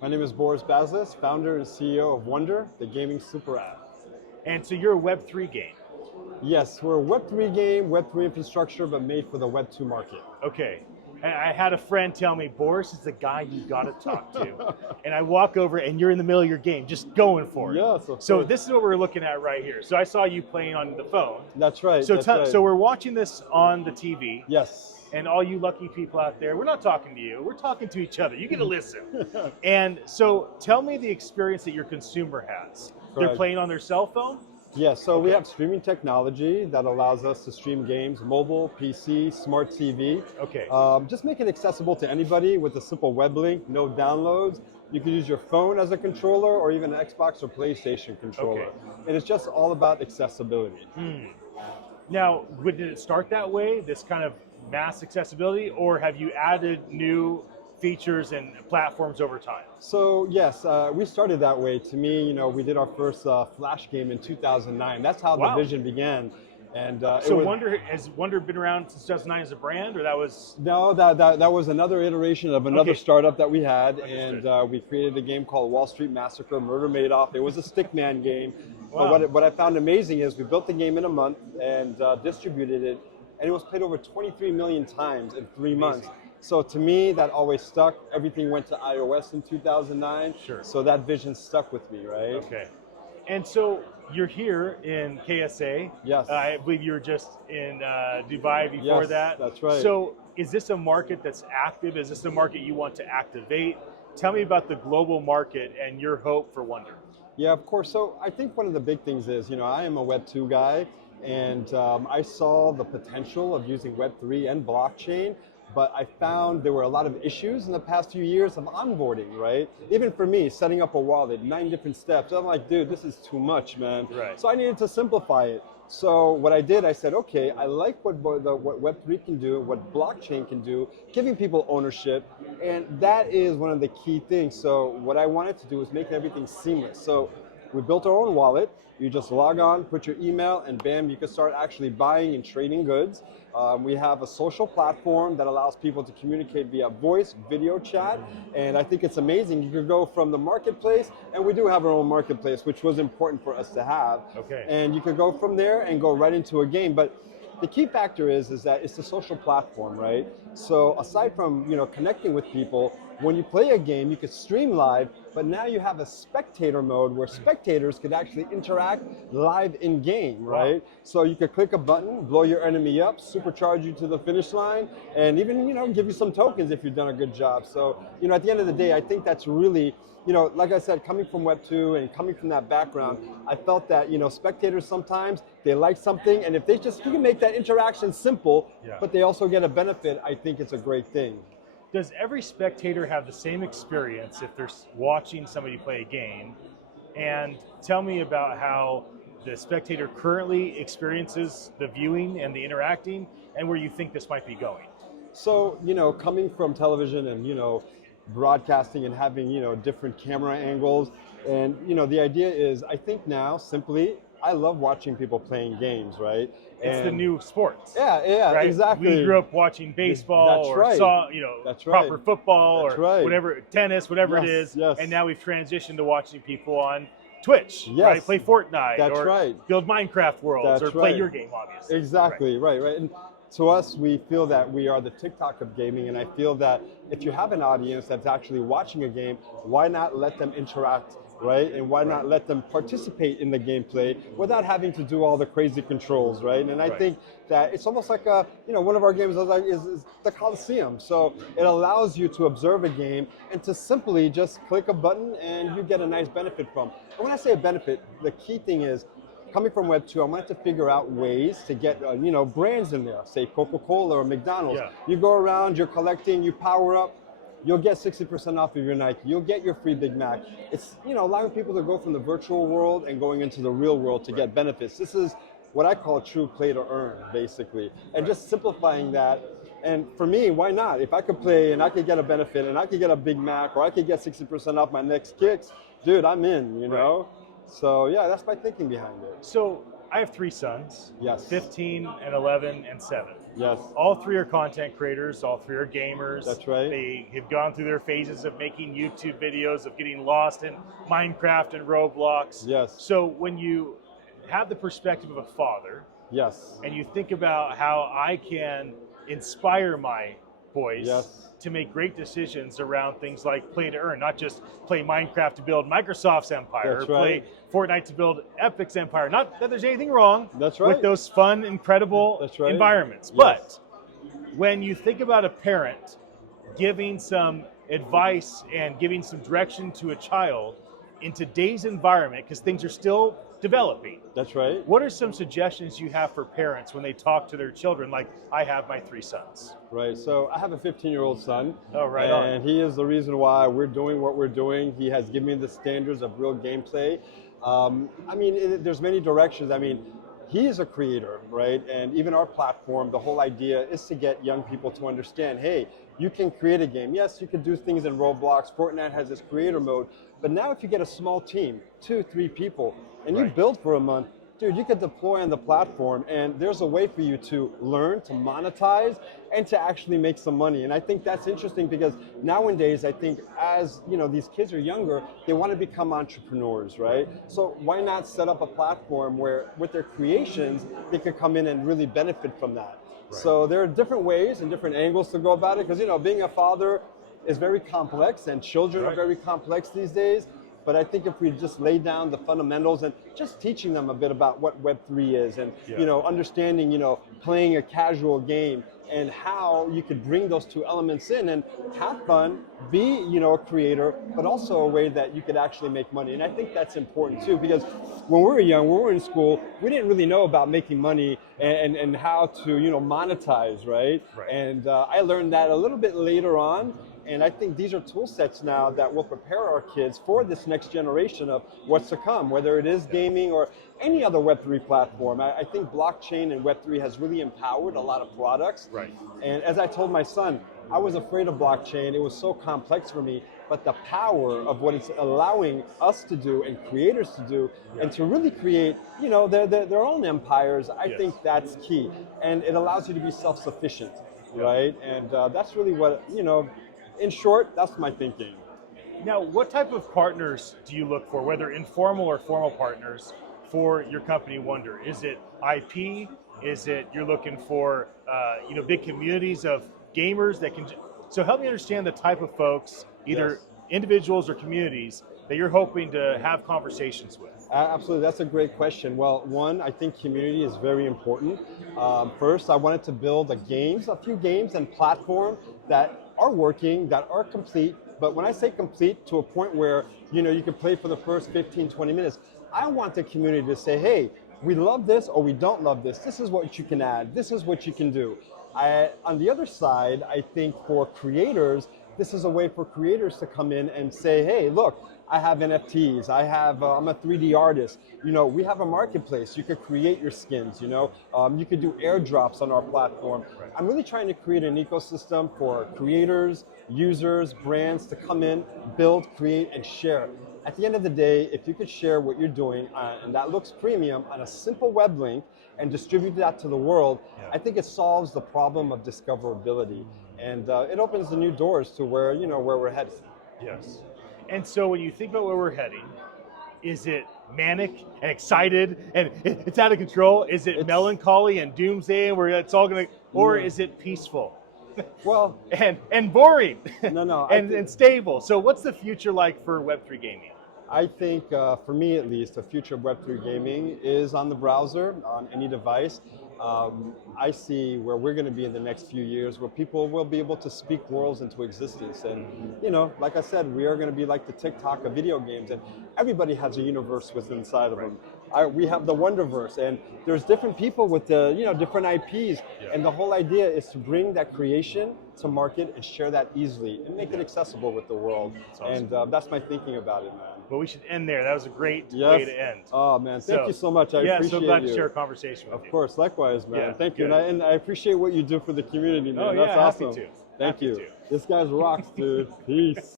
My name is Borris Bazelais, founder and CEO of Wonder, the gaming super app. And so you're a Web3 game. Yes, we're a Web3 game, Web3 infrastructure, but made for the Web2 market. Okay. And I had a friend tell me, Borris is the guy you got to talk to. And I walk over and you're in the middle of your game, just going for it. Yes, so this is what we're looking at right here. So I saw you playing on the phone. That's right. So, that's right. So we're watching this on the TV. Yes. And all you lucky people out there, we're not talking to you, we're talking to each other. You get to listen. And so tell me the experience that your consumer has. Correct. They're playing on their cell phone? Yes, so we have streaming technology that allows us to stream games, mobile, PC, smart TV. Okay. Just make it accessible to anybody with a simple web link, no downloads. You can use your phone as a controller or even an Xbox or PlayStation controller. Okay. And it's just all about accessibility. Now, did it start that way, this kind of mass accessibility, or have you added new features and platforms over time? So yes, we started that way. To me, we did our first Flash game in 2009. That's how the vision began. And so has Wonder been around since 2009 as a brand, or that was? No, that was another iteration of another startup that we had. Understood. And we created a game called Street Massacre, Murder Madoff. It was a stickman game. Wow. But what I found amazing is we built the game in a month and distributed it, and it was played over 23 million times in 3 months. So to me, that always stuck. Everything went to iOS in 2009. Sure. So that vision stuck with me, right? Okay. And so you're here in KSA. Yes. I believe you were just in Dubai before that. That's right. So is this a market that's active? Is this a market you want to activate? Tell me about the global market and your hope for Wonder. Yeah, of course. So I think one of the big things is, I am a Web2 guy, and I saw the potential of using Web3 and blockchain, but I found there were a lot of issues in the past few years of onboarding, right? Even for me, setting up a wallet, 9 different steps. I'm like, dude, this is too much, man. Right. So I needed to simplify it. So what I did, I said, okay, I like what Web3 can do, what blockchain can do, giving people ownership, and that is one of the key things. So what I wanted to do was make everything seamless. So we built our own wallet. You just log on, put your email, and bam, you can start actually buying and trading goods. We have a social platform that allows people to communicate via voice, video chat, and I think it's amazing. You could go from the marketplace, and we do have our own marketplace, which was important for us to have. Okay. And you could go from there and go right into a game. But the key factor is that it's a social platform, right? So aside from connecting with people, when you play a game, you could stream live, but now you have a spectator mode where spectators could actually interact live in game, right? Wow. So you could click a button, blow your enemy up, supercharge you to the finish line, and even give you some tokens if you've done a good job. So at the end of the day, I think that's really, like I said, coming from Web2 and coming from that background, I felt that spectators sometimes they like something, and if you can make that interaction simple, but they also get a benefit, I think it's a great thing. Does every spectator have the same experience if they're watching somebody play a game? And tell me about how the spectator currently experiences the viewing and the interacting, and where you think this might be going. So, coming from television and, broadcasting and having, different camera angles, and, the idea is, I think now, simply, I love watching people playing games, right? It's the new sports. Yeah, right? exactly. We grew up watching baseball saw, proper football or whatever, tennis, whatever it is. Yes. And now we've transitioned to watching people on Twitch, right? Play Fortnite or build Minecraft worlds or play your game, obviously. Exactly, right. And to us, we feel that we are the TikTok of gaming, and I feel that if you have an audience that's actually watching a game, why not let them interact, right? And why not let them participate in the gameplay without having to do all the crazy controls, right? And I think that it's almost like one of our games is the Coliseum. So it allows you to observe a game and to simply just click a button and you get a nice benefit from. And when I say a benefit, the key thing is, coming from Web2, I wanted to figure out ways to get, brands in there, say Coca-Cola or McDonald's. Yeah. You go around, you're collecting, you power up, you'll get 60% off of your Nike. You'll get your free Big Mac. It's allowing people to go from the virtual world and going into the real world to get benefits. This is what I call true play to earn, basically, and just simplifying that. And for me, why not? If I could play and I could get a benefit and I could get a Big Mac or I could get 60% off my next kicks, dude, I'm in. So yeah, that's my thinking behind it. So I have 3 sons. Yes. 15 and 11 and 7. Yes. All three are content creators. All three are gamers. That's right. They have gone through their phases of making YouTube videos, of getting lost in Minecraft and Roblox. Yes. So when you have the perspective of a father, Yes. and you think about how I can inspire my boys Yes. to make great decisions around things like play to earn, not just play Minecraft to build Microsoft's empire, That's or play right. Fortnite to build Epic's empire. Not that there's anything wrong That's right. with those fun, incredible That's right. environments. Yes. But when you think about a parent giving some advice and giving some direction to a child in today's environment, because things are still developing, That's right. what are some suggestions you have for parents when they talk to their children, like I have my 3 sons? Right. So I have a 15-year-old son. Oh, right and he is the reason why we're doing what we're doing. He has given me the standards of real gameplay. I mean, there's many directions. I mean, he is a creator, right? And even our platform, the whole idea is to get young people to understand, hey, you can create a game. Yes, you can do things in Roblox. Fortnite has this creator mode. But now if you get a small team, 2, 3 people, and you build for a month, dude, you could deploy on the platform, and there's a way for you to learn, to monetize, and to actually make some money. And I think that's interesting because nowadays, I think as these kids are younger, they want to become entrepreneurs, right? So why not set up a platform where with their creations, they could come in and really benefit from that? Right. So there are different ways and different angles to go about it because, being a father is very complex, and children are very complex these days. But I think if we just lay down the fundamentals and just teaching them a bit about what Web3 is and, understanding, playing a casual game and how you could bring those 2 elements in and have fun, be, a creator, but also a way that you could actually make money. And I think that's important too, because when we were young, when we were in school, we didn't really know about making money and how to, monetize, right? And I learned that a little bit later on. And I think these are tool sets now that will prepare our kids for this next generation of what's to come, whether it is gaming or any other Web3 platform. I think blockchain and Web3 has really empowered a lot of products. Right. And as I told my son, I was afraid of blockchain. It was so complex for me. But the power of what it's allowing us to do and creators to do and to really create, their own empires, I think that's key. And it allows you to be self-sufficient, right? And that's really what, in short, that's my thinking. Now, what type of partners do you look for, whether informal or formal partners, for your company Wonder? Is it IP? Is it you're looking for, big communities of gamers that can? So help me understand the type of folks, either individuals or communities, that you're hoping to have conversations with. Absolutely, that's a great question. Well, one, I think community is very important. First, I wanted to build a few games and platform that are working, that are complete. But when I say complete, to a point where you can play for the first 15, 20 minutes, I want the community to say, hey, we love this or we don't love this. This is what you can add. This is what you can do. On the other side, I think for creators, this is a way for creators to come in and say, hey, look, I have NFTs, I'm a 3D artist. We have a marketplace. You could create your skins, you could do airdrops on our platform. Right. I'm really trying to create an ecosystem for creators, users, brands to come in, build, create, and share. At the end of the day, if you could share what you're doing, and that looks premium, on a simple web link and distribute that to the world, I think it solves the problem of discoverability. And it opens the new doors to where we're headed. Yes. And so when you think about where we're heading, is it manic and excited and it's out of control? Is it melancholy and doomsday where it's all going to, or is it peaceful? Well, and boring. No. and stable. So what's the future like for Web3 gaming? I think, for me at least, the future of Web3 gaming is on the browser, on any device. I see where we're going to be in the next few years, where people will be able to speak worlds into existence. And, like I said, we are going to be like the TikTok of video games, and everybody has a universe within inside of them. We have the Wonderverse, and there's different people with the, different IPs. And the whole idea is to bring that creation to market and share that easily and make it accessible with the world. That's awesome. And that's my thinking about it, man. Well, we should end there. That was a great way to end. Oh, man. Thank you so much. I appreciate you. So glad to share a conversation with you. Of course. Likewise, man. Yeah, thank you. And I appreciate what you do for the community, man. Oh, yeah, that's awesome. happy to. Thank you. This guy's rocks, dude. Peace.